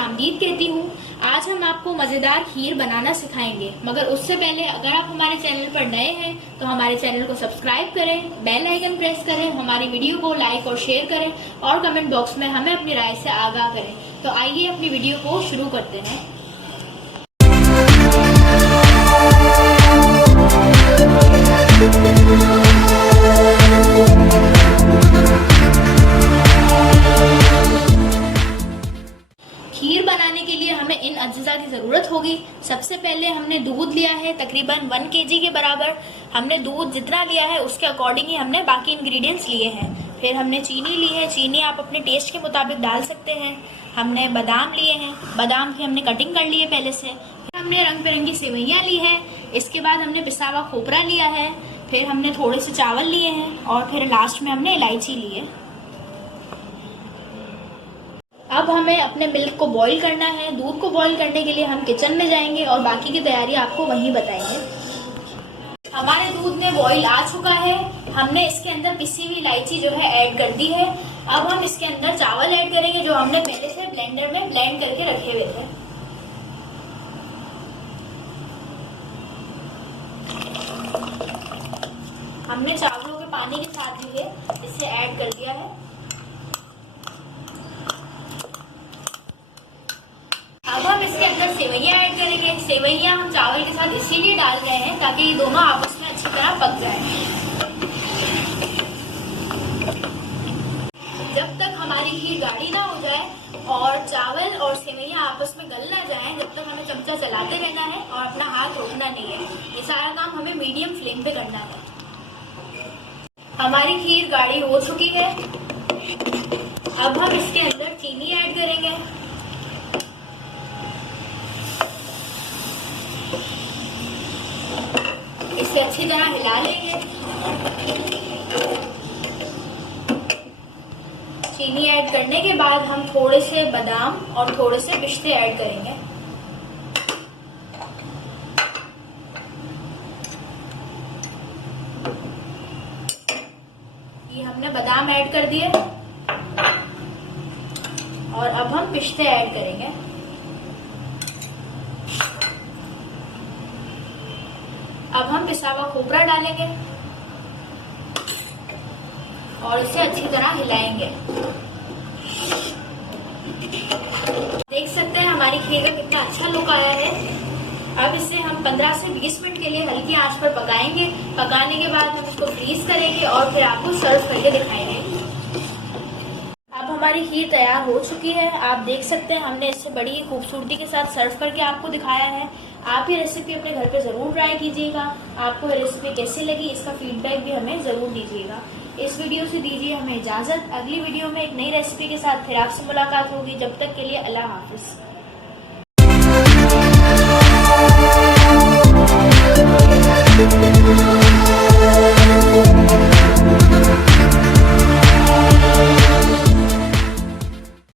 खुशामदीद कहती हूँ। आज हम आपको मजेदार खीर बनाना सिखाएंगे, मगर उससे पहले अगर आप हमारे चैनल पर नए हैं तो हमारे चैनल को सब्सक्राइब करें, बेल आइकन प्रेस करें, हमारी वीडियो को लाइक और शेयर करें और कमेंट बॉक्स में हमें अपनी राय से आगाह करें। तो आइए अपनी वीडियो को शुरू करते हैं। खीर बनाने के लिए हमें इन अज्जा की जरूरत होगी। सबसे पहले हमने दूध लिया है तकरीबन 1 kg के बराबर। हमने दूध जितना लिया है उसके अकॉर्डिंग ही हमने बाकी इंग्रेडिएंट्स लिए हैं। फिर हमने चीनी ली है, चीनी आप अपने टेस्ट के मुताबिक डाल सकते हैं। हमने बादाम लिए हैं, बादाम की हमने कटिंग कर ली है पहले से। फिर हमने रंग बिरंगी सेवइयाँ ली है। इसके बाद हमने पिसा हुआ खोपरा लिया है। फिर हमने थोड़े से चावल लिए हैं और फिर लास्ट में हमने इलायची ली है। अब हमें अपने मिल्क को बॉईल करना है। दूध को बॉईल करने के लिए हम किचन में जाएंगे और बाकी की तैयारी आपको वहीं बताएंगे। हमारे दूध में बॉईल आ चुका है। हमने इसके अंदर पिसी हुई इलायची जो है ऐड कर दी है। अब हम इसके अंदर चावल ऐड करेंगे जो हमने पहले से ब्लेंडर में ब्लेंड करके रखे हुए थे। हमने चावलों के पानी के साथ ही इसे ऐड कर दिया है। अब हम इसके अंदर सेवइयाँ ऐड करेंगे। सेवइयाँ हम चावल के साथ इसीलिए डाल रहे हैं ताकि ये दोनों आपस में अच्छी तरह पक जाए। जब तक हमारी खीर गाढ़ी ना हो जाए और चावल और सेवइयाँ आपस में गल ना जाए, जब तक हमें चमचा चलाते रहना है और अपना हाथ रोकना नहीं है। ये सारा काम हमें मीडियम फ्लेम पे करना है। हमारी खीर गाढ़ी हो चुकी है। अब हम इसके अंदर चीनी ऐड करेंगे। इसे अच्छी तरह हिला लेंगे। चीनी ऐड करने के बाद हम थोड़े से बादाम और थोड़े से पिस्ते ऐड करेंगे। ये हमने बादाम ऐड कर दिए और अब हम पिस्ते ऐड करेंगे। अब हम पिसा हुआ खोपरा डालेंगे और इसे अच्छी तरह हिलाएंगे। देख सकते हैं हमारी खीर का कितना अच्छा लुक आया है। अब इसे हम 15 से 20 मिनट के लिए हल्की आंच पर पकाएंगे। पकाने के बाद हम इसको फ्रीज करेंगे और फिर आपको सर्व करके दिखाएंगे। अब हमारी खीर तैयार हो चुकी है। आप देख सकते हैं हमने इसे बड़ी ही खूबसूरती के साथ सर्व करके आपको दिखाया है। आप ये रेसिपी अपने घर पे जरूर ट्राई कीजिएगा। आपको ये रेसिपी कैसी लगी इसका फीडबैक भी हमें जरूर दीजिएगा। इस वीडियो से दीजिए हमें इजाजत। अगली वीडियो में एक नई रेसिपी के साथ फिर आपसे मुलाकात होगी। जब तक के लिए अल्लाह हाफिज।